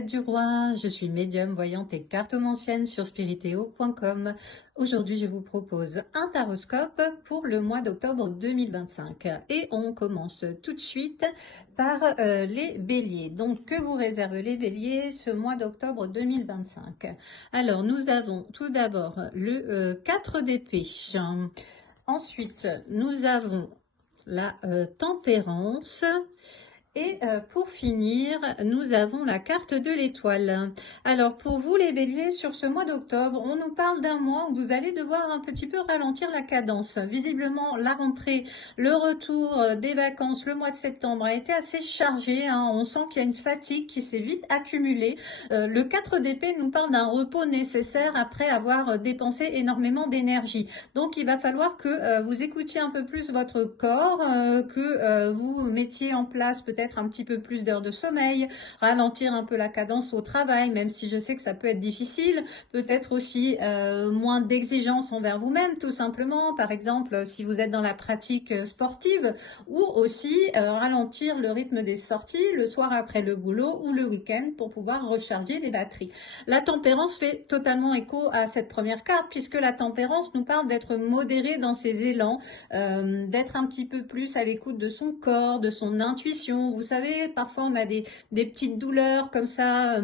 Elisabeth Duroy, je suis médium, voyante et cartomancienne sur spiritéo.com. Aujourd'hui, je vous propose un taroscope pour le mois d'octobre 2025. Et on commence tout de suite par les béliers. Donc, que vous réservent les béliers ce mois d'octobre 2025? Alors, nous avons tout d'abord le 4 d'épée. Ensuite, nous avons la tempérance. Et pour finir, nous avons la carte de l'étoile. Alors pour vous les béliers, sur ce mois d'octobre, on nous parle d'un mois où vous allez devoir un petit peu ralentir la cadence. Visiblement, la rentrée, le retour des vacances, le mois de septembre a été assez chargé. On sent qu'il y a une fatigue qui s'est vite accumulée. Le 4 d'épée nous parle d'un repos nécessaire après avoir dépensé énormément d'énergie. Donc il va falloir que vous écoutiez un peu plus votre corps, que vous mettiez en place peut-être un petit peu plus d'heures de sommeil, ralentir un peu la cadence au travail, même si je sais que ça peut être difficile, peut-être aussi moins d'exigence envers vous-même, tout simplement, par exemple, si vous êtes dans la pratique sportive, ou aussi ralentir le rythme des sorties le soir après le boulot ou le week-end pour pouvoir recharger les batteries. La tempérance fait totalement écho à cette première carte, puisque la tempérance nous parle d'être modéré dans ses élans, d'être un petit peu plus à l'écoute de son corps, de son intuition. Vous savez, parfois on a des petites douleurs comme ça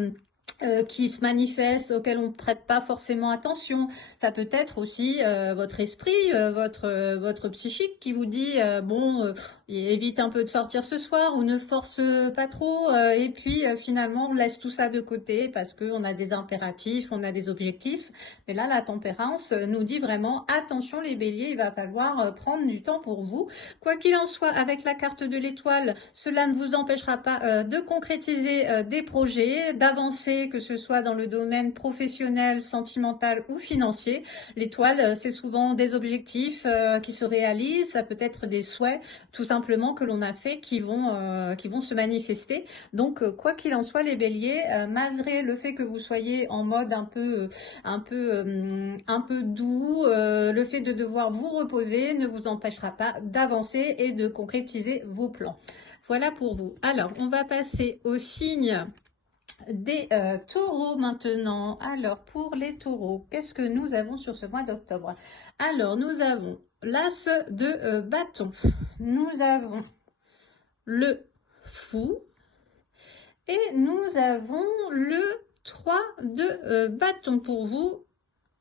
qui se manifestent, auxquelles on ne prête pas forcément attention. Ça peut être aussi votre esprit, votre psychique qui vous dit bon, évite un peu de sortir ce soir ou ne force pas trop et puis finalement on laisse tout ça de côté parce qu'on a des impératifs, on a des objectifs. Mais là la tempérance nous dit vraiment attention les béliers, il va falloir prendre du temps pour vous. Quoi qu'il en soit, avec la carte de l'étoile, cela ne vous empêchera pas de concrétiser des projets, d'avancer, que ce soit dans le domaine professionnel, sentimental ou financier. L'étoile, c'est souvent des objectifs qui se réalisent, ça peut être des souhaits tout simplement que l'on a fait qui vont se manifester. Donc quoi qu'il en soit les béliers, malgré le fait que vous soyez en mode un peu doux, le fait de devoir vous reposer ne vous empêchera pas d'avancer et de concrétiser vos plans. Voilà pour vous. Alors, on va passer au signe des taureaux maintenant. Alors, pour les taureaux, qu'est-ce que nous avons sur ce mois d'octobre? Alors, nous avons l'as de bâton. Nous avons le fou. Et nous avons le 3 de bâton pour vous,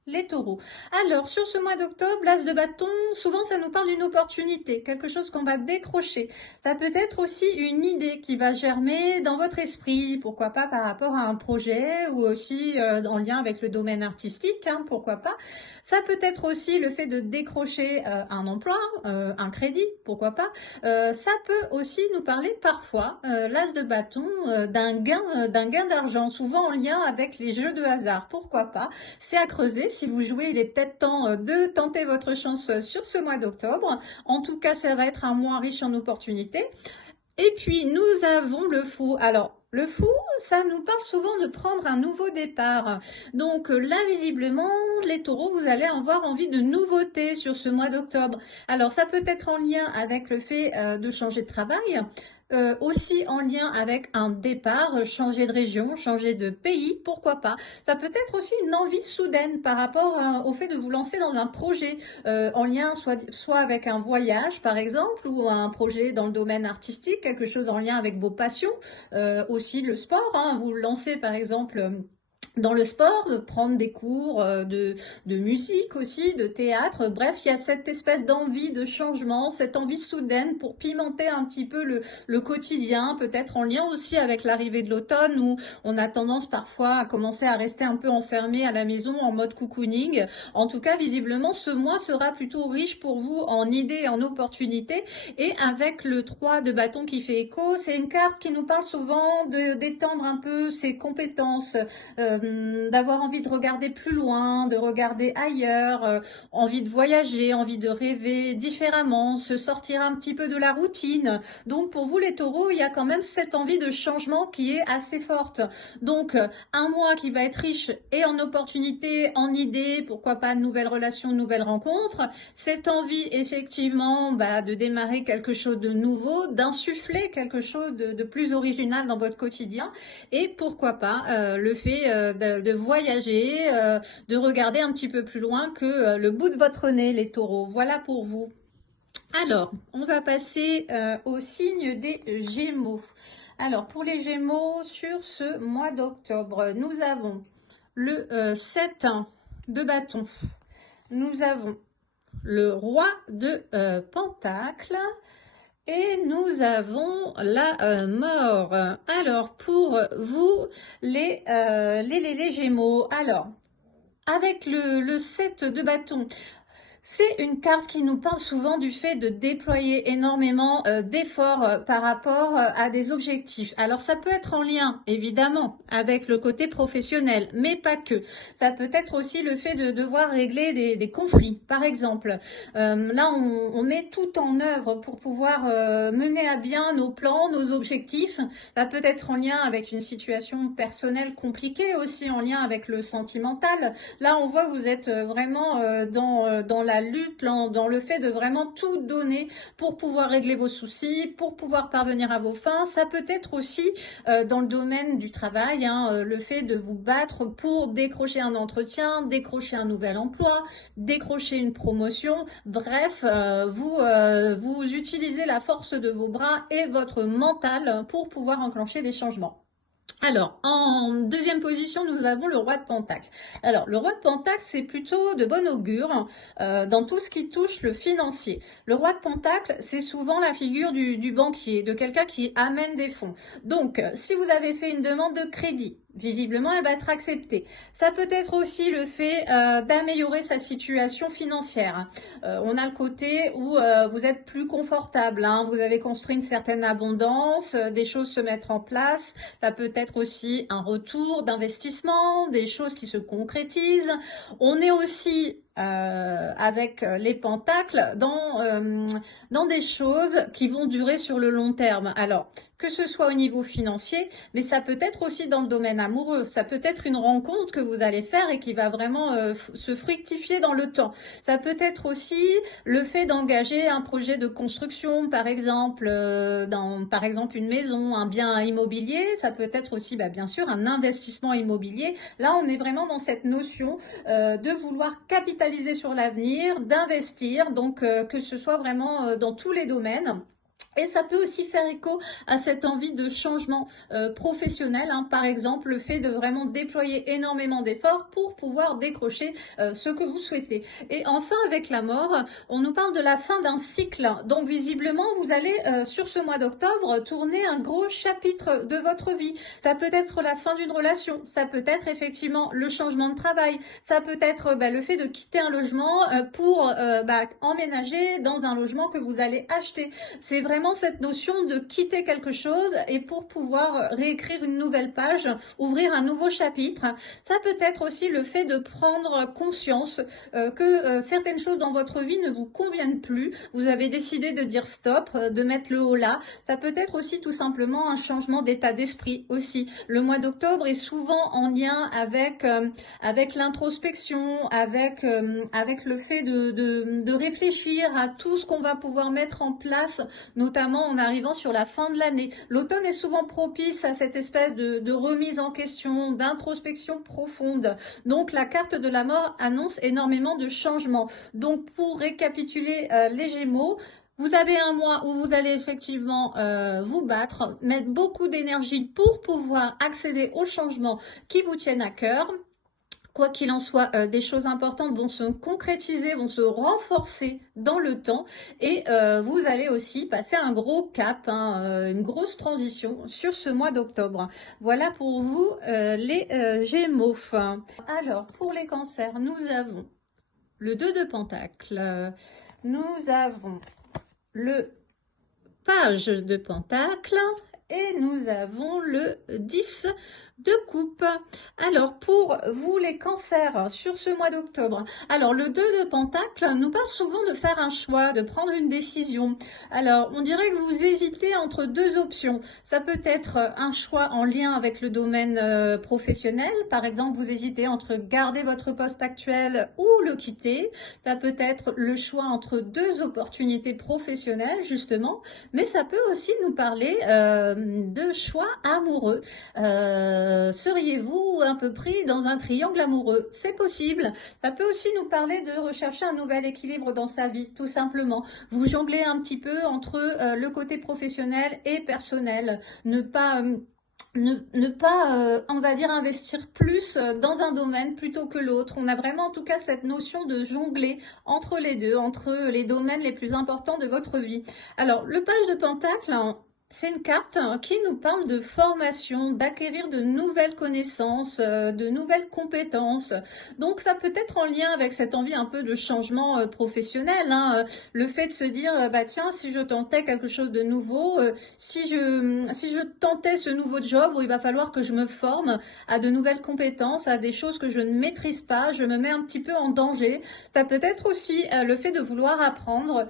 les taureaux. Alors, sur ce mois d'octobre, l'as de bâton, souvent ça nous parle d'une opportunité, quelque chose qu'on va décrocher. Ça peut être aussi une idée qui va germer dans votre esprit, pourquoi pas par rapport à un projet ou aussi en lien avec le domaine artistique, pourquoi pas. Ça peut être aussi le fait de décrocher un emploi, un crédit, pourquoi pas. Ça peut aussi nous parler parfois, l'as de bâton, d'un gain d'argent, souvent en lien avec les jeux de hasard, pourquoi pas. C'est à creuser. Si vous jouez, il est peut-être temps de tenter votre chance sur ce mois d'octobre. En tout cas, ça va être un mois riche en opportunités. Et puis, nous avons le fou. Alors, le fou, ça nous parle souvent de prendre un nouveau départ. Donc là, visiblement, les taureaux, vous allez avoir envie de nouveautés sur ce mois d'octobre. Alors, ça peut être en lien avec le fait de changer de travail. Aussi en lien avec un départ, changer de région, changer de pays, pourquoi pas. Ça peut être aussi une envie soudaine par rapport au fait de vous lancer dans un projet en lien soit avec un voyage par exemple, ou un projet dans le domaine artistique, quelque chose en lien avec vos passions, aussi le sport, vous lancez par exemple dans le sport, de prendre des cours de musique aussi, de théâtre. Bref, il y a cette espèce d'envie de changement, cette envie soudaine pour pimenter un petit peu le quotidien, peut-être en lien aussi avec l'arrivée de l'automne où on a tendance parfois à commencer à rester un peu enfermé à la maison en mode cocooning. En tout cas, visiblement, ce mois sera plutôt riche pour vous en idées et en opportunités. Et avec le 3 de bâton qui fait écho, c'est une carte qui nous parle souvent de d'étendre un peu ses compétences, d'avoir envie de regarder plus loin, de regarder ailleurs, envie de voyager, envie de rêver différemment, se sortir un petit peu de la routine. Donc pour vous les taureaux, il y a quand même cette envie de changement qui est assez forte. Donc un mois qui va être riche et en opportunités, en idées, pourquoi pas de nouvelles relations, de nouvelles rencontres. Cette envie effectivement de démarrer quelque chose de nouveau, d'insuffler quelque chose de plus original dans votre quotidien. Et pourquoi pas le fait de voyager, de regarder un petit peu plus loin que le bout de votre nez, les taureaux. Voilà pour vous. Alors, on va passer au signe des Gémeaux. Alors, pour les Gémeaux, sur ce mois d'octobre, nous avons le 7 de bâton. Nous avons le roi de Pentacle. Et nous avons la mort. Alors, pour vous, les Gémeaux, alors, avec le 7 de bâton, c'est une carte qui nous parle souvent du fait de déployer énormément d'efforts par rapport à des objectifs. Alors ça peut être en lien, évidemment, avec le côté professionnel, mais pas que. Ça peut être aussi le fait de devoir régler des conflits, par exemple. Là, on met tout en œuvre pour pouvoir mener à bien nos plans, nos objectifs. Ça peut être en lien avec une situation personnelle compliquée, aussi en lien avec le sentimental. Là, on voit que vous êtes vraiment dans la lutte, dans le fait de vraiment tout donner pour pouvoir régler vos soucis, pour pouvoir parvenir à vos fins. Ça peut être aussi dans le domaine du travail, le fait de vous battre pour décrocher un entretien, décrocher un nouvel emploi, décrocher une promotion. Bref, vous utilisez la force de vos bras et votre mental pour pouvoir enclencher des changements. Alors, en deuxième position, nous avons le roi de Pentacle. Alors, le roi de Pentacle, c'est plutôt de bon augure dans tout ce qui touche le financier. Le roi de Pentacle, c'est souvent la figure du banquier, de quelqu'un qui amène des fonds. Donc, si vous avez fait une demande de crédit, visiblement, elle va être acceptée. Ça peut être aussi le fait d'améliorer sa situation financière. On a le côté où vous êtes plus confortable, vous avez construit une certaine abondance, des choses se mettent en place. Ça peut être aussi un retour d'investissement, des choses qui se concrétisent. On est aussi avec les pentacles dans des choses qui vont durer sur le long terme. Alors, que ce soit au niveau financier, mais ça peut être aussi dans le domaine amoureux. Ça peut être une rencontre que vous allez faire et qui va vraiment se fructifier dans le temps. Ça peut être aussi le fait d'engager un projet de construction, par exemple, par exemple une maison, un bien immobilier. Ça peut être aussi, bien sûr, un investissement immobilier. Là, on est vraiment dans cette notion de vouloir capitaliser sur l'avenir, d'investir, donc que ce soit vraiment dans tous les domaines. Et ça peut aussi faire écho à cette envie de changement professionnel, par exemple le fait de vraiment déployer énormément d'efforts pour pouvoir décrocher ce que vous souhaitez. Et enfin avec la mort, on nous parle de la fin d'un cycle. Donc visiblement vous allez sur ce mois d'octobre tourner un gros chapitre de votre vie. Ça peut être la fin d'une relation, ça peut être effectivement le changement de travail, ça peut être le fait de quitter un logement pour emménager dans un logement que vous allez acheter. C'est vraiment cette notion de quitter quelque chose et pour pouvoir réécrire une nouvelle page, ouvrir un nouveau chapitre. Ça peut être aussi le fait de prendre conscience que certaines choses dans votre vie ne vous conviennent plus. Vous avez décidé de dire stop, de mettre le haut là. Ça peut être aussi tout simplement un changement d'état d'esprit aussi. Le mois d'octobre est souvent en lien avec l'introspection, avec le fait de réfléchir à tout ce qu'on va pouvoir mettre en place, notamment en arrivant sur la fin de l'année. L'automne est souvent propice à cette espèce de remise en question, d'introspection profonde. Donc la carte de la mort annonce énormément de changements. Donc pour récapituler les Gémeaux, vous avez un mois où vous allez effectivement vous battre, mettre beaucoup d'énergie pour pouvoir accéder aux changements qui vous tiennent à cœur. Quoi qu'il en soit, des choses importantes vont se concrétiser, vont se renforcer dans le temps et vous allez aussi passer un gros cap, une grosse transition sur ce mois d'octobre. Voilà pour vous les Gémeaux. Alors, pour les cancers, nous avons le 2 de Pentacle, nous avons le page de Pentacle et nous avons le 10 de coupe. Alors, pour vous les cancers sur ce mois d'octobre, alors le 2 de pentacle nous parle souvent de faire un choix, de prendre une décision. Alors, on dirait que vous hésitez entre deux options. Ça peut être un choix en lien avec le domaine professionnel. Par exemple, vous hésitez entre garder votre poste actuel ou le quitter. Ça peut être le choix entre deux opportunités professionnelles, justement. Mais ça peut aussi nous parler de choix amoureux. Seriez-vous un peu pris dans un triangle amoureux? C'est possible. Ça peut aussi nous parler de rechercher un nouvel équilibre dans sa vie, tout simplement. Vous jonglez un petit peu entre le côté professionnel et personnel. Ne pas... on va dire, investir plus dans un domaine plutôt que l'autre. On a vraiment, en tout cas, cette notion de jongler entre les deux, entre les domaines les plus importants de votre vie. Alors, le page de Pentacle, hein, c'est une carte qui nous parle de formation, d'acquérir de nouvelles connaissances, de nouvelles compétences. Donc ça peut être en lien avec cette envie un peu de changement professionnel, hein. Le fait de se dire, bah tiens, si je tentais quelque chose de nouveau, si je tentais ce nouveau job où il va falloir que je me forme à de nouvelles compétences, à des choses que je ne maîtrise pas, je me mets un petit peu en danger. Ça peut être aussi le fait de vouloir apprendre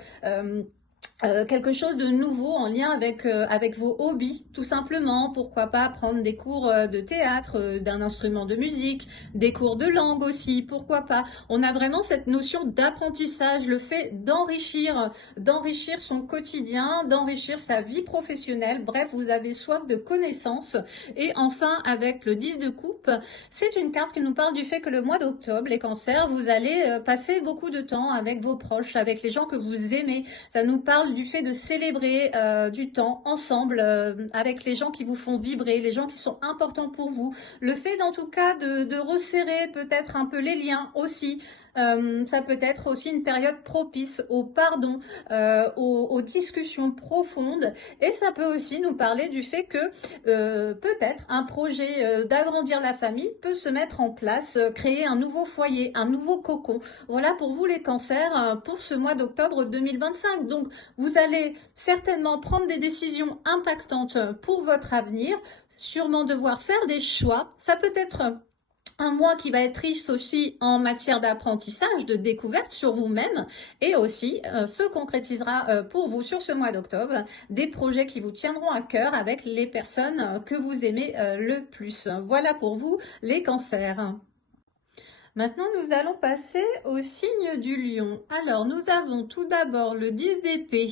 quelque chose de nouveau en lien avec vos hobbies, tout simplement. Pourquoi pas prendre des cours de théâtre, d'un instrument de musique, des cours de langue aussi, pourquoi pas. On a vraiment cette notion d'apprentissage, le fait d'enrichir son quotidien, d'enrichir sa vie professionnelle. Bref, vous avez soif de connaissances. Et enfin, avec le 10 de coupe, c'est une carte qui nous parle du fait que le mois d'octobre, les cancers, vous allez passer beaucoup de temps avec vos proches, avec les gens que vous aimez. Ça nous parle du fait de célébrer du temps ensemble avec les gens qui vous font vibrer, les gens qui sont importants pour vous. Le fait, en tout cas, de resserrer peut-être un peu les liens aussi. Ça peut être aussi une période propice au pardon, aux discussions profondes. Et ça peut aussi nous parler du fait que peut-être un projet d'agrandir la famille peut se mettre en place, créer un nouveau foyer, un nouveau cocon. Voilà pour vous les cancers pour ce mois d'octobre 2025. Donc, vous allez certainement prendre des décisions impactantes pour votre avenir, sûrement devoir faire des choix. Ça peut être un mois qui va être riche aussi en matière d'apprentissage, de découverte sur vous-même, et aussi se concrétisera pour vous sur ce mois d'octobre des projets qui vous tiendront à cœur avec les personnes que vous aimez le plus. Voilà pour vous les cancers. Maintenant, nous allons passer au signe du lion. Alors, nous avons tout d'abord le 10 d'épée.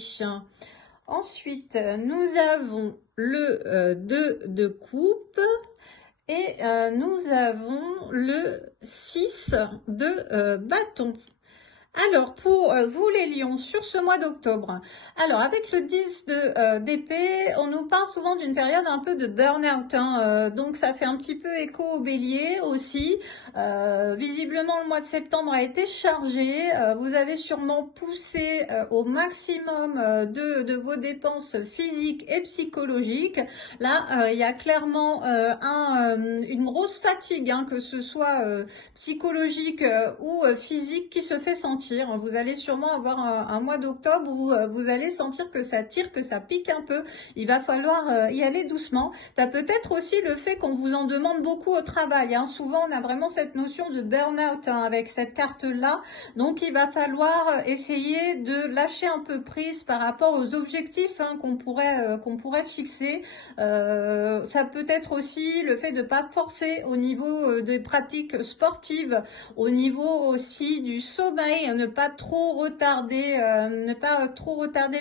Ensuite, nous avons le 2 de coupe. Et nous avons le 6 de bâton. Alors, pour vous les lions, sur ce mois d'octobre, alors avec le 10 d'épée, on nous parle souvent d'une période un peu de burn-out, hein, donc ça fait un petit peu écho au bélier aussi. Visiblement, le mois de septembre a été chargé, vous avez sûrement poussé au maximum de vos dépenses physiques et psychologiques. Là, il y a clairement une grosse fatigue, hein, que ce soit psychologique ou physique, qui se fait sentir. Vous allez sûrement avoir un mois d'octobre où vous allez sentir que ça tire, que ça pique un peu. Il va falloir y aller doucement. Ça peut être aussi le fait qu'on vous en demande beaucoup au travail, hein. Souvent, on a vraiment cette notion de burn-out, hein, avec cette carte-là. Donc, il va falloir essayer de lâcher un peu prise par rapport aux objectifs, hein, qu'on pourrait fixer. Ça peut être aussi le fait de ne pas forcer au niveau des pratiques sportives, au niveau aussi du sommeil, ne pas trop retarder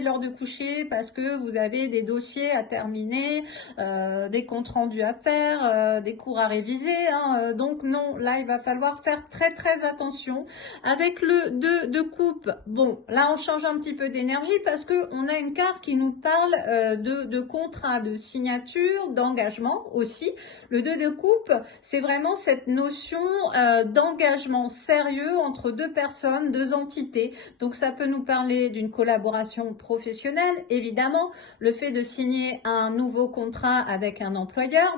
l'heure de coucher parce que vous avez des dossiers à terminer, des comptes rendus à faire, des cours à réviser, hein. Donc non, là il va falloir faire très très attention. Avec le 2 de coupe, bon, là on change un petit peu d'énergie parce que on a une carte qui nous parle de contrat, de signature, d'engagement aussi. Le 2 de coupe, c'est vraiment cette notion d'engagement sérieux entre deux personnes, deux entités. Donc ça peut nous parler d'une collaboration professionnelle, évidemment, le fait de signer un nouveau contrat avec un employeur.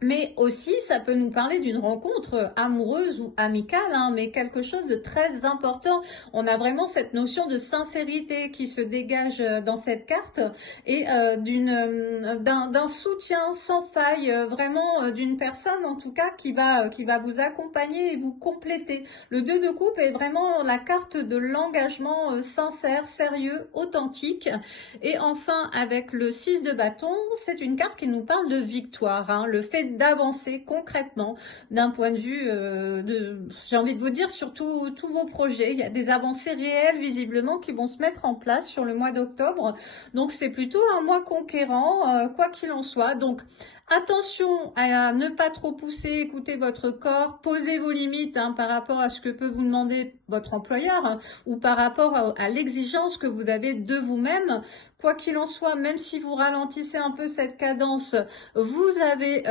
Mais aussi, ça peut nous parler d'une rencontre amoureuse ou amicale, hein, mais quelque chose de très important. On a vraiment cette notion de sincérité qui se dégage dans cette carte et d'un soutien sans faille, vraiment d'une personne en tout cas qui va vous accompagner et vous compléter. Le 2 de coupe est vraiment la carte de l'engagement sincère, sérieux, authentique. Et enfin, avec le 6 de bâton, c'est une carte qui nous parle de victoire, hein, le fait d'avancer concrètement d'un point de vue j'ai envie de vous dire, sur tous vos projets. Il y a des avancées réelles visiblement qui vont se mettre en place sur le mois d'octobre. Donc c'est plutôt un mois conquérant, quoi qu'il en soit. Donc attention à ne pas trop pousser, écoutez votre corps, posez vos limites hein, par rapport à ce que peut vous demander votre employeur hein, ou par rapport à l'exigence que vous avez de vous-même. Quoi qu'il en soit, même si vous ralentissez un peu cette cadence, vous avez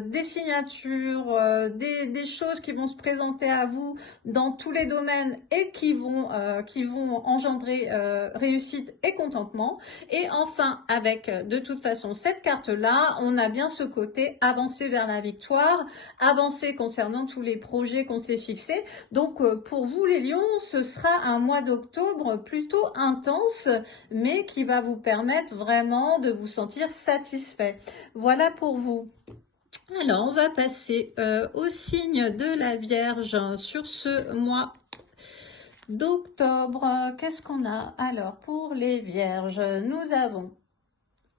des signatures, des choses qui vont se présenter à vous dans tous les domaines et qui vont engendrer réussite et contentement. Et enfin, avec de toute façon cette carte-là, on a bien ce côté avancer vers la victoire, avancer concernant tous les projets qu'on s'est fixés. Donc pour vous les lions, ce sera un mois d'octobre plutôt intense, mais qui va vous permettre vraiment de vous sentir satisfait. Voilà pour vous. Alors, on va passer au signe de la Vierge sur ce mois d'octobre. Qu'est-ce qu'on a? Alors, pour les Vierges, nous avons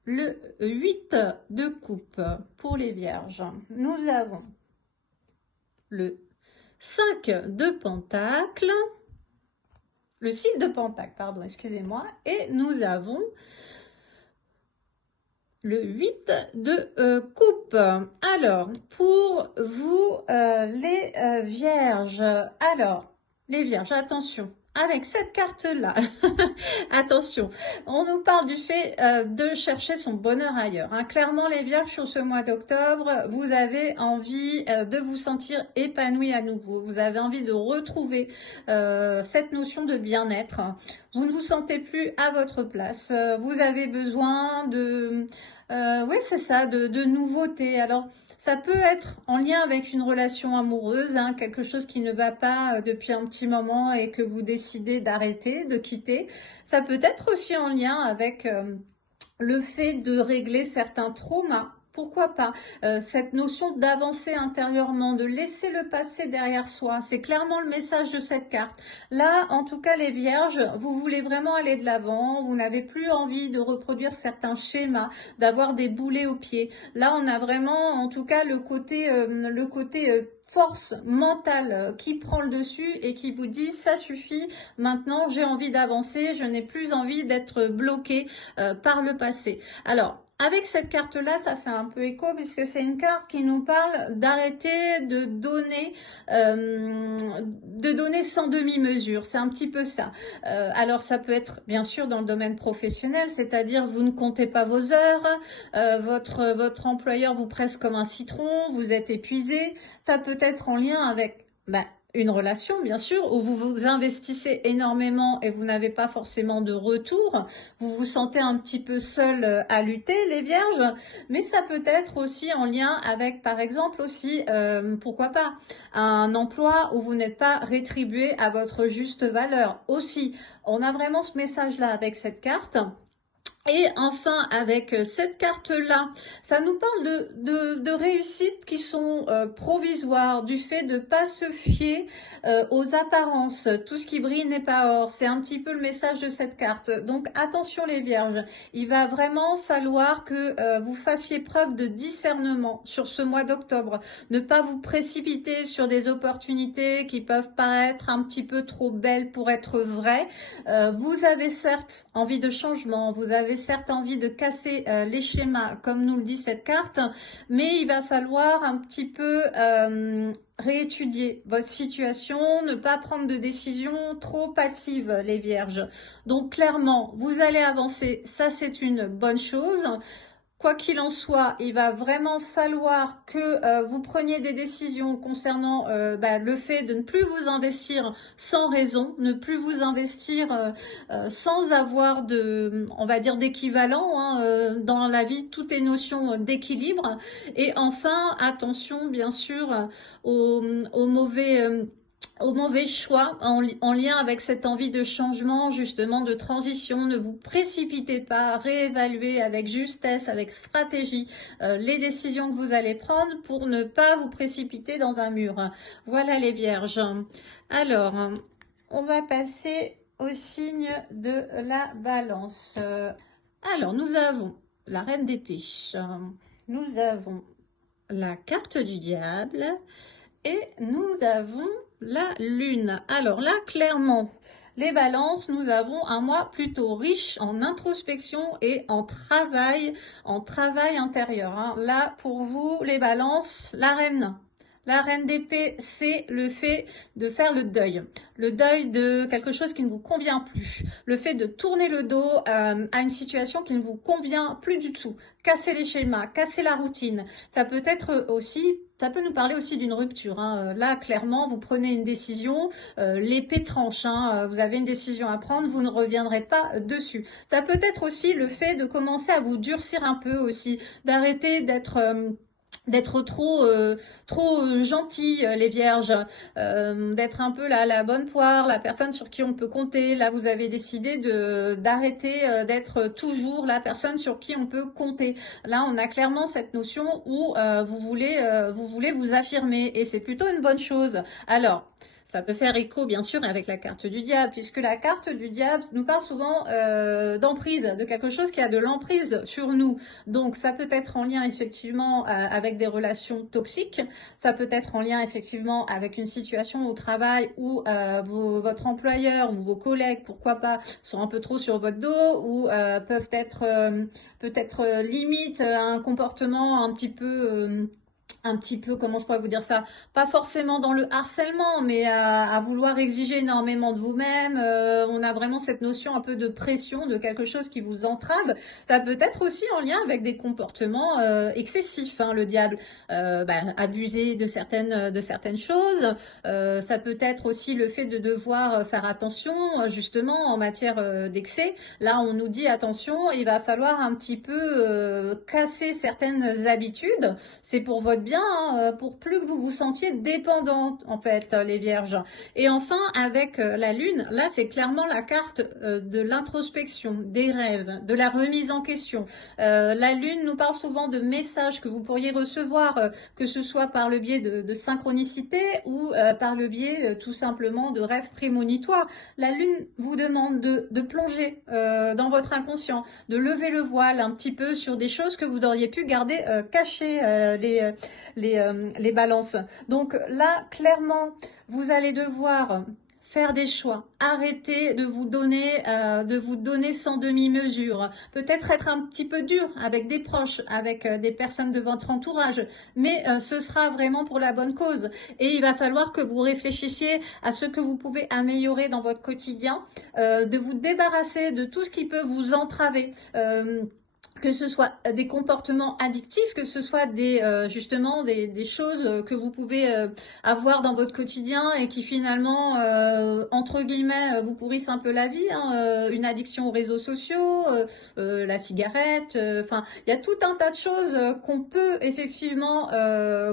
le 8 de coupe pour les Vierges. Nous avons le 5 de pentacle, le 6 de pentacle, pardon, excusez-moi, et nous avons le 8 de coupe. Alors, pour vous, les vierges, alors, les vierges, attention, avec cette carte-là, attention, on nous parle du fait de chercher son bonheur ailleurs. Hein. Clairement, les vierges, sur ce mois d'octobre, vous avez envie de vous sentir épanoui à nouveau. Vous avez envie de retrouver cette notion de bien-être. Vous ne vous sentez plus à votre place. Vous avez besoin de... oui, c'est ça, de nouveautés. Alors, ça peut être en lien avec une relation amoureuse, hein, quelque chose qui ne va pas depuis un petit moment et que vous décidez d'arrêter, de quitter. Ça peut être aussi en lien avec le fait de régler certains traumas. Pourquoi pas cette notion d'avancer intérieurement, de laisser le passé derrière soi. C'est clairement le message de cette carte. Là, en tout cas, les vierges, vous voulez vraiment aller de l'avant. Vous n'avez plus envie de reproduire certains schémas, d'avoir des boulets aux pieds. Là, on a vraiment, en tout cas, le côté force mentale qui prend le dessus et qui vous dit ça suffit, maintenant j'ai envie d'avancer, je n'ai plus envie d'être bloqué par le passé. Alors, avec cette carte-là, ça fait un peu écho puisque c'est une carte qui nous parle d'arrêter de donner sans demi-mesure. C'est un petit peu ça. Alors, ça peut être bien sûr dans le domaine professionnel, c'est-à-dire vous ne comptez pas vos heures, votre employeur vous presse comme un citron, vous êtes épuisé. Ça peut être en lien avec une relation, bien sûr, où vous vous investissez énormément et vous n'avez pas forcément de retour. Vous vous sentez un petit peu seul à lutter, les vierges. Mais ça peut être aussi en lien avec, par exemple, aussi, pourquoi pas, un emploi où vous n'êtes pas rétribué à votre juste valeur. Aussi, on a vraiment ce message-là avec cette carte. Et enfin, avec cette carte-là, ça nous parle de réussites qui sont provisoires, du fait de ne pas se fier aux apparences. Tout ce qui brille n'est pas or. C'est un petit peu le message de cette carte. Donc attention les vierges, il va vraiment falloir que vous fassiez preuve de discernement sur ce mois d'octobre. Ne pas vous précipiter sur des opportunités qui peuvent paraître un petit peu trop belles pour être vraies. Vous avez certes envie de changement, vous avez certes envie de casser les schémas, comme nous le dit cette carte, mais il va falloir un petit peu réétudier votre situation, ne pas prendre de décisions trop hâtives, les vierges. Donc clairement, vous allez avancer, ça c'est une bonne chose. Quoi qu'il en soit, il va vraiment falloir que vous preniez des décisions concernant le fait de ne plus vous investir sans raison, ne plus vous investir sans avoir de, on va dire, d'équivalent. Hein, dans la vie, tout est notion d'équilibre. Et enfin, attention, bien sûr, aux mauvais choix en lien avec cette envie de changement, justement de transition. Ne vous précipitez pas, réévaluez avec justesse, avec stratégie les décisions que vous allez prendre pour ne pas vous précipiter dans un mur. Voilà les vierges. Alors, on va passer au signe de la balance. Alors, nous avons la reine d'épée, nous avons la carte du diable et nous avons la lune. Alors là, clairement, les balances, nous avons un mois plutôt riche en introspection et en travail intérieur. Hein. Là, pour vous, les balances, la reine d'épée, c'est le fait de faire le deuil de quelque chose qui ne vous convient plus, le fait de tourner le dos à une situation qui ne vous convient plus du tout, casser les schémas, casser la routine. Ça peut être aussi, ça peut nous parler aussi d'une rupture. Hein. Là, clairement, vous prenez une décision, l'épée tranche, hein. Vous avez une décision à prendre, vous ne reviendrez pas dessus. Ça peut être aussi le fait de commencer à vous durcir un peu aussi, d'arrêter d'être trop gentil, les vierges, d'être un peu la bonne poire, la personne sur qui on peut compter. Là, vous avez décidé d'arrêter d'être toujours la personne sur qui on peut compter. Là, on a clairement cette notion où vous voulez vous affirmer, et c'est plutôt une bonne chose. Alors, ça peut faire écho, bien sûr, avec la carte du diable, puisque la carte du diable nous parle souvent d'emprise, de quelque chose qui a de l'emprise sur nous. Donc, ça peut être en lien, effectivement, avec des relations toxiques. Ça peut être en lien, effectivement, avec une situation au travail où votre employeur ou vos collègues, pourquoi pas, sont un peu trop sur votre dos, ou peuvent être peut-être limite un comportement un petit peu, comment je pourrais vous dire ça, pas forcément dans le harcèlement, mais à vouloir exiger énormément de vous-même. On a vraiment cette notion un peu de pression, de quelque chose qui vous entrave. Ça peut être aussi en lien avec des comportements excessifs, hein, le diable. Abuser de certaines choses. Ça peut être aussi le fait de devoir faire attention, justement, en matière d'excès. Là, on nous dit, attention, il va falloir un petit peu casser certaines habitudes. C'est pour votre bien, hein, pour plus que vous vous sentiez dépendante, en fait, les vierges. Et enfin, avec la lune, là, c'est clairement la carte de l'introspection, des rêves, de la remise en question. La lune nous parle souvent de messages que vous pourriez recevoir, que ce soit par le biais de synchronicité ou par le biais tout simplement de rêves prémonitoires. La lune vous demande de plonger dans votre inconscient, de lever le voile un petit peu sur des choses que vous auriez pu garder cachées, les balances. Donc là, clairement, vous allez devoir faire des choix, arrêter de vous donner sans demi-mesure, peut-être être un petit peu dur avec des proches, avec des personnes de votre entourage, mais ce sera vraiment pour la bonne cause. Et il va falloir que vous réfléchissiez à ce que vous pouvez améliorer dans votre quotidien, de vous débarrasser de tout ce qui peut vous entraver. Que ce soit des comportements addictifs, que ce soit justement des choses que vous pouvez avoir dans votre quotidien et qui finalement, entre guillemets, vous pourrissent un peu la vie. Hein, une addiction aux réseaux sociaux, la cigarette, enfin, il y a tout un tas de choses qu'on peut effectivement,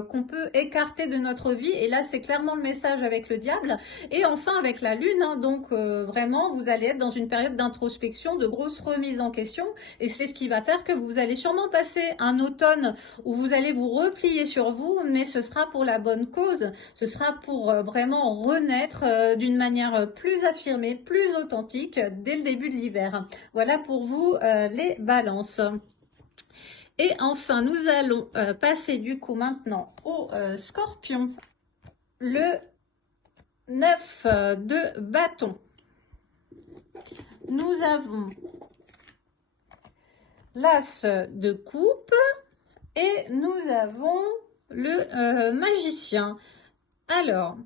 qu'on peut écarter de notre vie. Et là, c'est clairement le message avec le diable. Et enfin, avec la lune, hein, donc vraiment, vous allez être dans une période d'introspection, de grosse remise en question. Et c'est ce qui va faire que vous allez sûrement passer un automne où vous allez vous replier sur vous, mais ce sera pour la bonne cause. Ce sera pour vraiment renaître d'une manière plus affirmée, plus authentique dès le début de l'hiver. Voilà pour vous les balances. Et enfin, nous allons passer du coup maintenant au scorpion. Le 9 de bâton. Nous avons l'as de coupe et nous avons le magicien. Alors,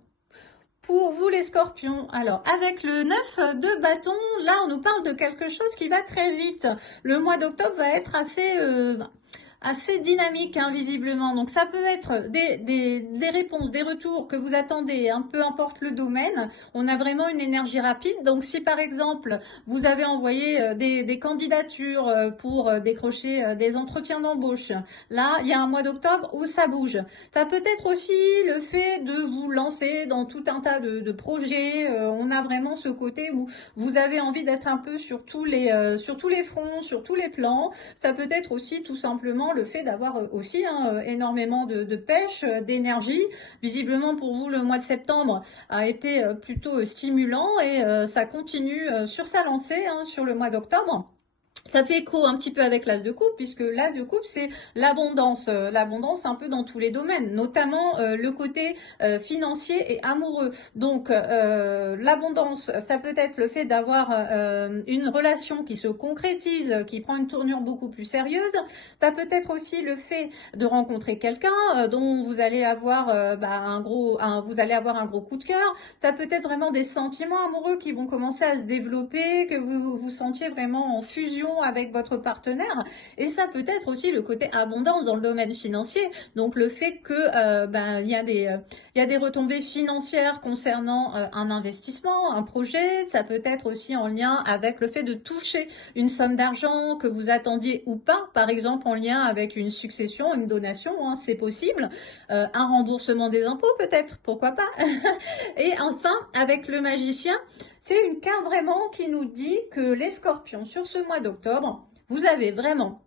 pour vous les scorpions. Alors, avec le 9 de bâton, là, on nous parle de quelque chose qui va très vite. Le mois d'octobre va être assez dynamique, hein, visiblement. Donc, ça peut être des réponses, des retours que vous attendez, hein, peu importe le domaine. On a vraiment une énergie rapide. Donc, si par exemple, vous avez envoyé des candidatures pour décrocher des entretiens d'embauche, là, il y a un mois d'octobre où ça bouge. Ça peut être aussi le fait de vous lancer dans tout un tas de projets. On a vraiment ce côté où vous avez envie d'être un peu sur tous les fronts, sur tous les plans. Ça peut être aussi tout simplement le fait d'avoir aussi énormément de pêche, d'énergie. Visiblement pour vous, le mois de septembre a été plutôt stimulant et ça continue sur sa lancée sur le mois d'octobre. Ça fait écho un petit peu avec l'as de coupe, puisque l'as de coupe, c'est l'abondance un peu dans tous les domaines, notamment le côté financier et amoureux. Donc, l'abondance, ça peut être le fait d'avoir une relation qui se concrétise, qui prend une tournure beaucoup plus sérieuse. Ça peut être aussi le fait de rencontrer quelqu'un dont vous allez avoir vous allez avoir un gros coup de cœur. Ça peut être vraiment des sentiments amoureux qui vont commencer à se développer, que vous vous sentiez vraiment en fusion avec votre partenaire. Et ça peut être aussi le côté abondance dans le domaine financier. Donc le fait que il y a des retombées financières concernant un investissement, un projet. Ça peut être aussi en lien avec le fait de toucher une somme d'argent que vous attendiez ou pas. Par exemple en lien avec une succession, une donation, hein, c'est possible. Un remboursement des impôts peut-être, pourquoi pas. Et enfin, avec le magicien, c'est une carte vraiment qui nous dit que les scorpions, sur ce mois d'octobre, vous avez vraiment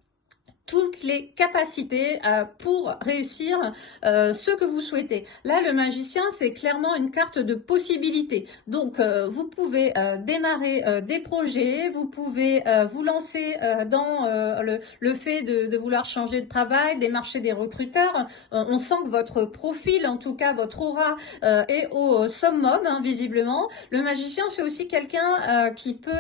toutes les capacités pour réussir ce que vous souhaitez. Là, le magicien, c'est clairement une carte de possibilités. Donc, vous pouvez démarrer des projets, vous pouvez vous lancer dans le fait de vouloir changer de travail, démarcher des recruteurs. On sent que votre profil, en tout cas votre aura, est au summum, hein, visiblement. Le magicien, c'est aussi quelqu'un qui peut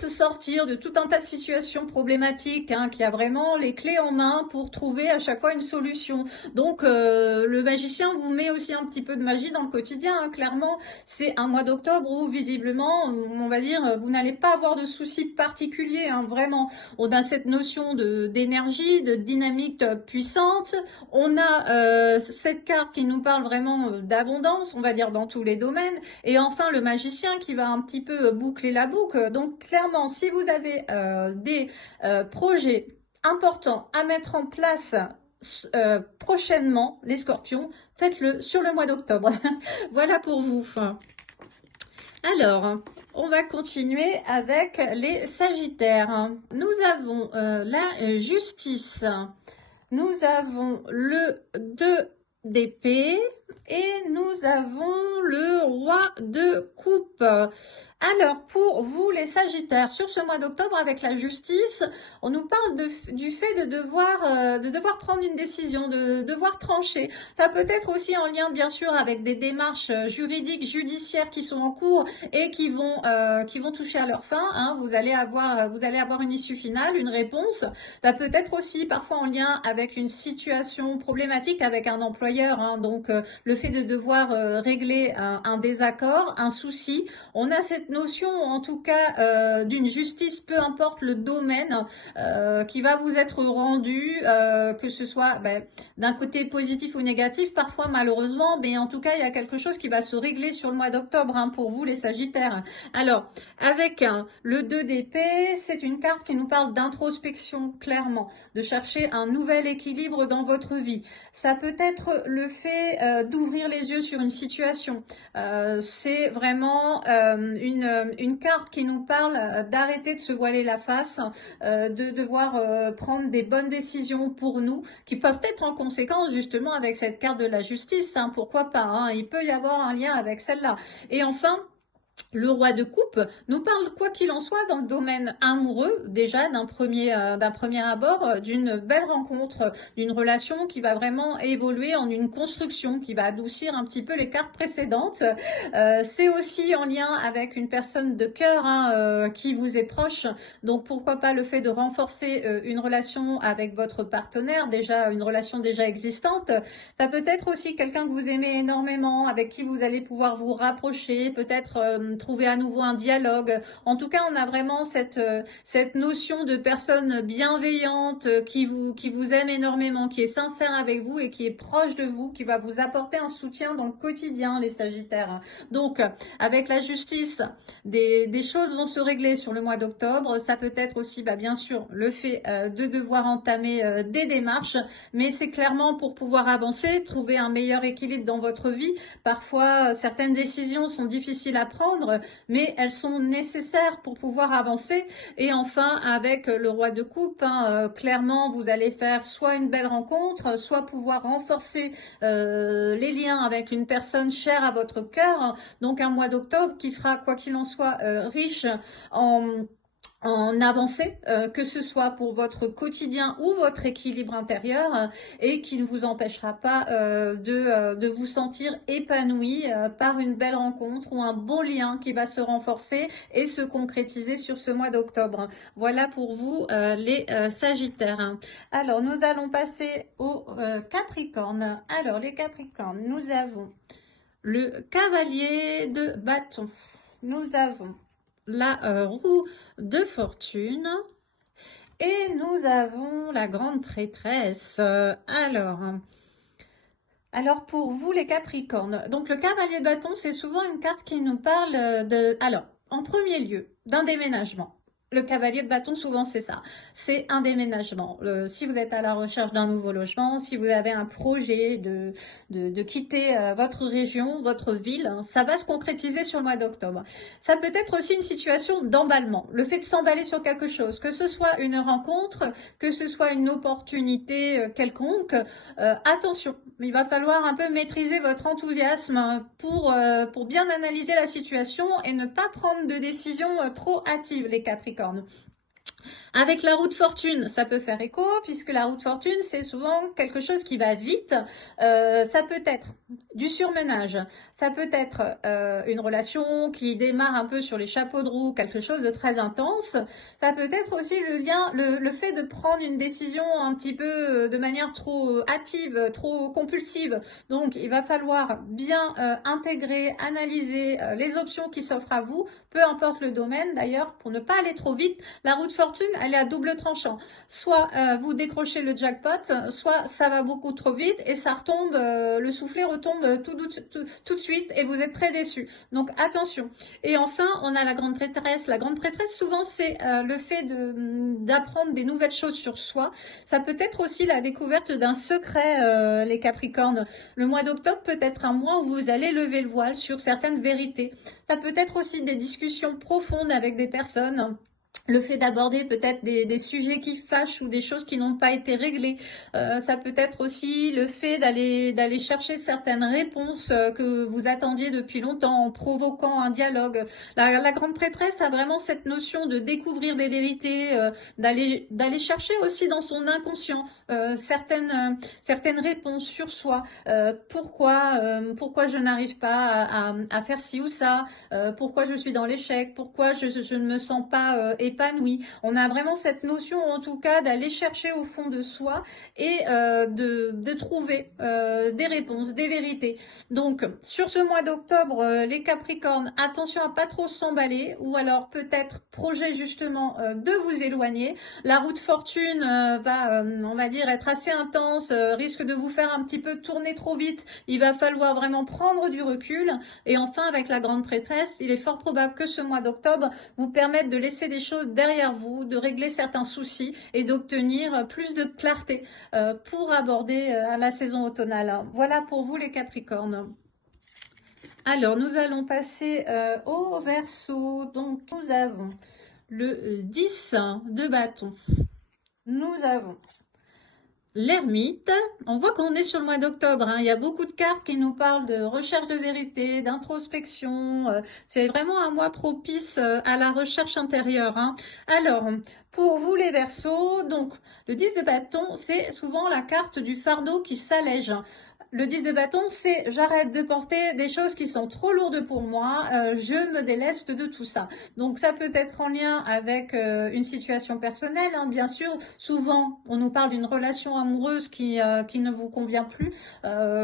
se sortir de tout un tas de situations problématiques, hein, qui a vraiment les clés en main pour trouver à chaque fois une solution. Donc le magicien vous met aussi un petit peu de magie dans le quotidien, hein. Clairement, c'est un mois d'octobre où visiblement, on va dire, vous n'allez pas avoir de soucis particuliers, hein, vraiment. On a cette notion d'énergie, de dynamique puissante. On a cette carte qui nous parle vraiment d'abondance, on va dire, dans tous les domaines. Et enfin, le magicien qui va un petit peu boucler la boucle. Donc clairement, si vous avez des projets importants à mettre en place prochainement, les scorpions, faites-le sur le mois d'octobre. Voilà pour vous. Alors, on va continuer avec les sagittaires. Nous avons la justice. Nous avons le 2 d'épée et nous avons le roi de coupe. Alors, pour vous les sagittaires, sur ce mois d'octobre avec la justice, on nous parle du fait de devoir prendre une décision, de devoir trancher. Ça peut être aussi en lien, bien sûr, avec des démarches juridiques, judiciaires qui sont en cours et qui vont toucher à leur fin, hein. Vous allez avoir une issue finale, une réponse. Ça peut être aussi parfois en lien avec une situation problématique avec un employeur, hein. Donc, le fait de devoir régler un désaccord, un souci. On a cette notion, en tout cas, d'une justice, peu importe le domaine, qui va vous être rendu, que ce soit d'un côté positif ou négatif, parfois malheureusement, mais en tout cas, il y a quelque chose qui va se régler sur le mois d'octobre, hein, pour vous les sagittaires. Alors, avec le 2 d'épée, c'est une carte qui nous parle d'introspection, clairement, de chercher un nouvel équilibre dans votre vie. Ça peut être le fait d'ouvrir les yeux sur une situation. C'est vraiment une carte qui nous parle d'arrêter de se voiler la face, de devoir prendre des bonnes décisions pour nous, qui peuvent être en conséquence justement avec cette carte de la justice, hein, pourquoi pas, hein, il peut y avoir un lien avec celle-là. Et enfin, Le roi de coupe nous parle, quoi qu'il en soit, dans le domaine amoureux, déjà d'un premier abord, d'une belle rencontre, d'une relation qui va vraiment évoluer en une construction, qui va adoucir un petit peu les cartes précédentes. C'est aussi en lien avec une personne de cœur, hein, qui vous est proche. Donc pourquoi pas le fait de renforcer une relation avec votre partenaire, déjà une relation déjà existante. Ça peut être aussi quelqu'un que vous aimez énormément, avec qui vous allez pouvoir vous rapprocher, peut-être trouver à nouveau un dialogue. En tout cas, on a vraiment cette notion de personne bienveillante qui vous aime énormément, qui est sincère avec vous et qui est proche de vous, qui va vous apporter un soutien dans le quotidien, les Sagittaires. Donc, avec la justice, des choses vont se régler sur le mois d'octobre. Ça peut être aussi, bien sûr, le fait de devoir entamer des démarches, mais c'est clairement pour pouvoir avancer, trouver un meilleur équilibre dans votre vie. Parfois, certaines décisions sont difficiles à prendre, mais elles sont nécessaires pour pouvoir avancer. Et enfin, avec le roi de coupe, hein, clairement, vous allez faire soit une belle rencontre, soit pouvoir renforcer les liens avec une personne chère à votre cœur. Donc un mois d'octobre qui sera, quoi qu'il en soit, riche en avancée, que ce soit pour votre quotidien ou votre équilibre intérieur, et qui ne vous empêchera pas de vous sentir épanoui par une belle rencontre ou un beau lien qui va se renforcer et se concrétiser sur ce mois d'octobre. Voilà pour vous les Sagittaires. Alors nous allons passer aux Capricornes. Alors les Capricornes, nous avons le cavalier de bâton. Nous avons la roue de fortune et nous avons la grande prêtresse. Alors pour vous les Capricornes, donc le cavalier de bâton, c'est souvent une carte qui nous parle en premier lieu, d'un déménagement. Le cavalier de bâton, souvent, c'est ça. C'est un déménagement. Si vous êtes à la recherche d'un nouveau logement, si vous avez un projet de quitter votre région, votre ville, hein, ça va se concrétiser sur le mois d'octobre. Ça peut être aussi une situation d'emballement. Le fait de s'emballer sur quelque chose, que ce soit une rencontre, que ce soit une opportunité quelconque, attention, il va falloir un peu maîtriser votre enthousiasme pour bien analyser la situation et ne pas prendre de décisions trop hâtives, les Capricornes. Avec la roue de fortune, ça peut faire écho, puisque la roue de fortune, c'est souvent quelque chose qui va vite. Ça peut être du surmenage, ça peut être une relation qui démarre un peu sur les chapeaux de roue, quelque chose de très intense. Ça peut être aussi le fait de prendre une décision un petit peu de manière trop hâtive, trop compulsive. Donc, il va falloir bien intégrer, analyser les options qui s'offrent à vous, peu importe le domaine d'ailleurs, pour ne pas aller trop vite. La roue de fortune, elle est à double tranchant. Soit vous décrochez le jackpot, soit ça va beaucoup trop vite et ça retombe, le soufflet retombe tout de suite et vous êtes très déçu. Donc attention. Et enfin, on a la grande prêtresse. La grande prêtresse, souvent, c'est le fait d'apprendre des nouvelles choses sur soi. Ça peut être aussi la découverte d'un secret, les Capricornes. Le mois d'octobre peut être un mois où vous allez lever le voile sur certaines vérités. Ça peut être aussi des discussions profondes avec des personnes. Le fait d'aborder peut-être des sujets qui fâchent ou des choses qui n'ont pas été réglées. Ça peut être aussi le fait d'aller chercher certaines réponses que vous attendiez depuis longtemps en provoquant un dialogue. La grande prêtresse a vraiment cette notion de découvrir des vérités, d'aller chercher aussi dans son inconscient certaines réponses sur soi. Pourquoi je n'arrive pas à faire ci ou ça, pourquoi je suis dans l'échec, pourquoi je ne me sens pas épanoui. On a vraiment cette notion, en tout cas, d'aller chercher au fond de soi et de trouver des réponses, des vérités. Donc, sur ce mois d'octobre, les Capricornes, attention à pas trop s'emballer, ou alors peut-être projet justement de vous éloigner. La roue de fortune va, on va dire, être assez intense, risque de vous faire un petit peu tourner trop vite. Il va falloir vraiment prendre du recul. Et enfin, avec la grande prêtresse, il est fort probable que ce mois d'octobre vous permette de laisser des choses derrière vous, de régler certains soucis et d'obtenir plus de clarté pour aborder la saison automnale. Voilà pour vous les Capricornes. Alors, nous allons passer au Verseau. Donc, nous avons le 10 de bâton. Nous avons L'ermite, on voit qu'on est sur le mois d'octobre, hein. Il y a beaucoup de cartes qui nous parlent de recherche de vérité, d'introspection. C'est vraiment un mois propice à la recherche intérieure, hein. Alors, pour vous les Verseaux, donc le 10 de bâton, c'est souvent la carte du fardeau qui s'allège. Le 10 de bâton, c'est j'arrête de porter des choses qui sont trop lourdes pour moi, je me déleste de tout ça. Donc ça peut être en lien avec une situation personnelle, hein, bien sûr. Souvent, on nous parle d'une relation amoureuse qui ne vous convient plus,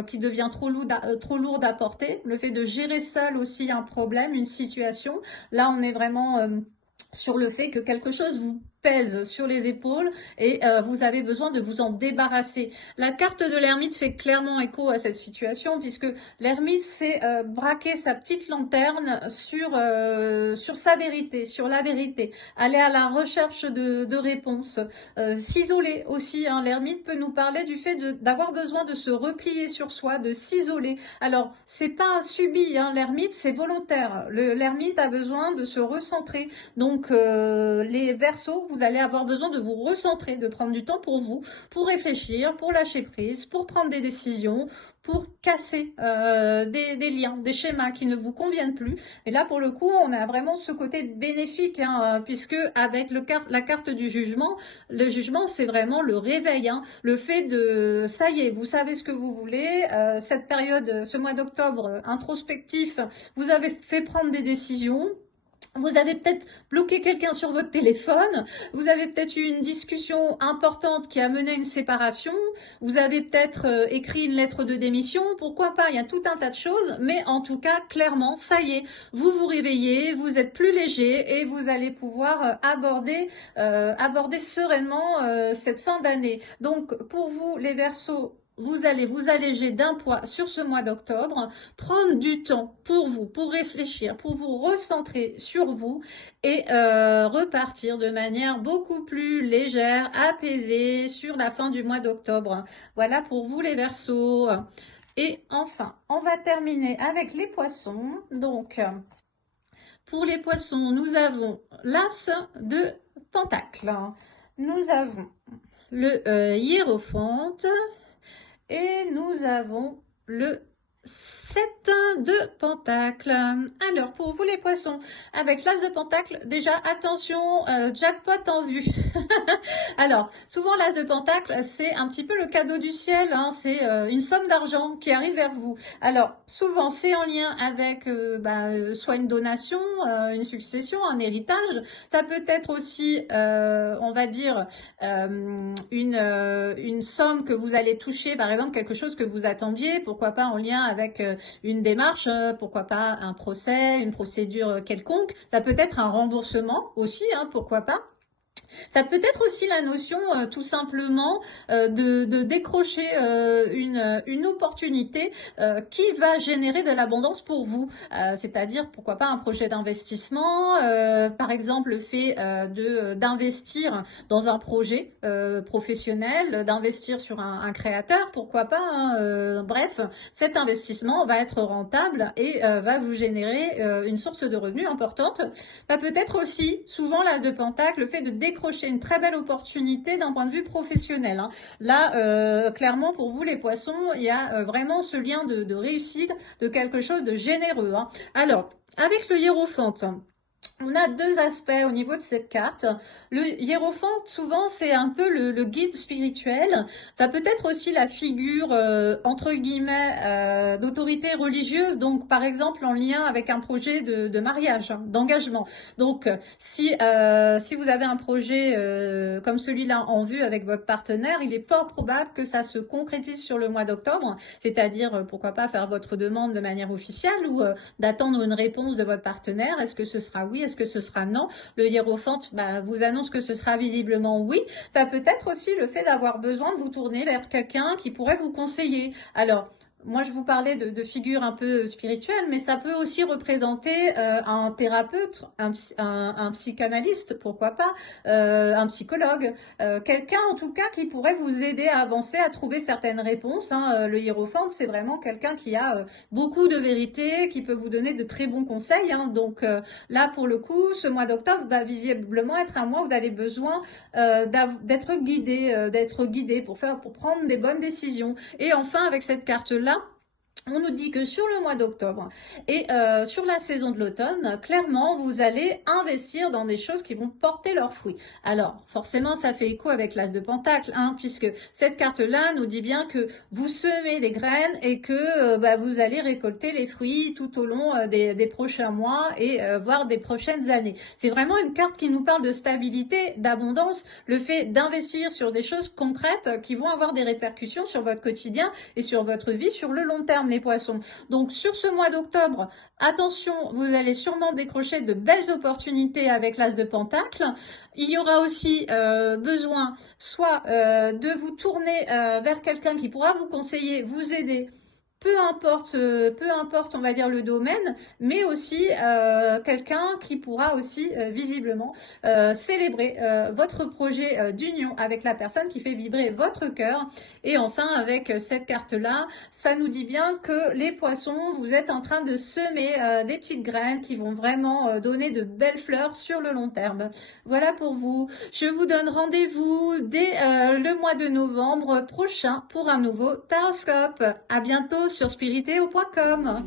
qui devient trop lourde à porter. Le fait de gérer seul aussi un problème, une situation. Là, on est vraiment sur le fait que quelque chose vous pèse sur les épaules et vous avez besoin de vous en débarrasser. La carte de l'ermite fait clairement écho à cette situation puisque l'ermite c'est braquer sa petite lanterne sur sa vérité, sur la vérité, aller à la recherche de réponses, s'isoler aussi, hein. L'ermite peut nous parler du fait d'avoir besoin de se replier sur soi, de s'isoler. Alors c'est pas subi, hein, l'ermite c'est volontaire. L'ermite a besoin de se recentrer. Donc les Verseaux, vous allez avoir besoin de vous recentrer, de prendre du temps pour vous, pour réfléchir, pour lâcher prise, pour prendre des décisions, pour casser des liens, des schémas qui ne vous conviennent plus. Et là, pour le coup, on a vraiment ce côté bénéfique, hein, puisque avec la carte du jugement, le jugement, c'est vraiment le réveil, hein, le fait de, ça y est, vous savez ce que vous voulez, cette période, ce mois d'octobre introspectif, vous avez fait prendre des décisions. Vous avez peut-être bloqué quelqu'un sur votre téléphone, vous avez peut-être eu une discussion importante qui a mené à une séparation, vous avez peut-être écrit une lettre de démission, pourquoi pas, il y a tout un tas de choses, mais en tout cas, clairement, ça y est, vous vous réveillez, vous êtes plus léger et vous allez pouvoir aborder sereinement cette fin d'année. Donc, pour vous, les Verseaux, vous allez vous alléger d'un poids sur ce mois d'octobre, prendre du temps pour vous, pour réfléchir, pour vous recentrer sur vous et repartir de manière beaucoup plus légère, apaisée sur la fin du mois d'octobre. Voilà pour vous les Verseaux. Et enfin, on va terminer avec les Poissons. Donc, pour les Poissons, nous avons l'As de Pentacle. Nous avons le Hiérophante. Et nous avons le 7 de Pentacle. Alors, pour vous les Poissons, avec l'As de Pentacle, déjà, attention, jackpot en vue. Alors, souvent, l'As de Pentacle, c'est un petit peu le cadeau du ciel, hein, c'est une somme d'argent qui arrive vers vous. Alors, souvent, c'est en lien avec soit une donation, une succession, un héritage. Ça peut être aussi, on va dire, une somme que vous allez toucher, par exemple, quelque chose que vous attendiez, pourquoi pas en lien avec une démarche, pourquoi pas un procès, une procédure quelconque. Ça peut être un remboursement aussi, hein, pourquoi pas. Ça peut être aussi la notion tout simplement de décrocher une opportunité qui va générer de l'abondance pour vous. C'est-à-dire, pourquoi pas un projet d'investissement, par exemple le fait d'investir dans un projet professionnel, d'investir sur un créateur, pourquoi pas, hein, bref, cet investissement va être rentable et va vous générer une source de revenus importante. Ça peut être aussi, souvent l'As de Pentacle, le fait de décrocher une très belle opportunité d'un point de vue professionnel, hein. Là, clairement, pour vous les Poissons, il y a vraiment ce lien de réussite, de quelque chose de généreux, hein. Alors, avec le Hiérophante, on a deux aspects au niveau de cette carte. Le hiérophante, souvent, c'est un peu le guide spirituel. Ça peut être aussi la figure, entre guillemets, d'autorité religieuse. Donc, par exemple, en lien avec un projet de mariage, hein, d'engagement. Donc, si vous avez un projet comme celui-là en vue avec votre partenaire, il est fort probable que ça se concrétise sur le mois d'octobre. C'est-à-dire, pourquoi pas faire votre demande de manière officielle ou d'attendre une réponse de votre partenaire. Est-ce que ce sera oui? Est-ce que ce sera non? Le hiérophante vous annonce que ce sera visiblement oui. Ça peut être aussi le fait d'avoir besoin de vous tourner vers quelqu'un qui pourrait vous conseiller. Alors, moi je vous parlais de figures un peu spirituelles, mais ça peut aussi représenter un thérapeute, un psychanalyste, pourquoi pas, un psychologue, quelqu'un en tout cas qui pourrait vous aider à avancer, à trouver certaines réponses. Hein. Le hiérophante, c'est vraiment quelqu'un qui a beaucoup de vérité, qui peut vous donner de très bons conseils. Hein. Donc là, pour le coup, ce mois d'octobre va visiblement être un mois où vous avez besoin d'être guidé pour prendre des bonnes décisions. Et enfin, avec cette carte-là, on nous dit que sur le mois d'octobre et sur la saison de l'automne, clairement, vous allez investir dans des choses qui vont porter leurs fruits. Alors, forcément, ça fait écho avec l'As de Pentacle, hein, puisque cette carte-là nous dit bien que vous semez des graines et que vous allez récolter les fruits tout au long des prochains mois et voire des prochaines années. C'est vraiment une carte qui nous parle de stabilité, d'abondance, le fait d'investir sur des choses concrètes qui vont avoir des répercussions sur votre quotidien et sur votre vie sur le long terme, les poissons. Donc sur ce mois d'octobre, attention, vous allez sûrement décrocher de belles opportunités avec l'As de Pentacle. Il y aura aussi besoin soit de vous tourner vers quelqu'un qui pourra vous conseiller, vous aider, peu importe, on va dire le domaine, mais aussi quelqu'un qui pourra aussi visiblement célébrer votre projet d'union avec la personne qui fait vibrer votre cœur. Et enfin, avec cette carte-là, ça nous dit bien que les poissons, vous êtes en train de semer des petites graines qui vont vraiment donner de belles fleurs sur le long terme. Voilà pour vous. Je vous donne rendez-vous dès le mois de novembre prochain pour un nouveau taroscope. À bientôt sur spiritéo.com.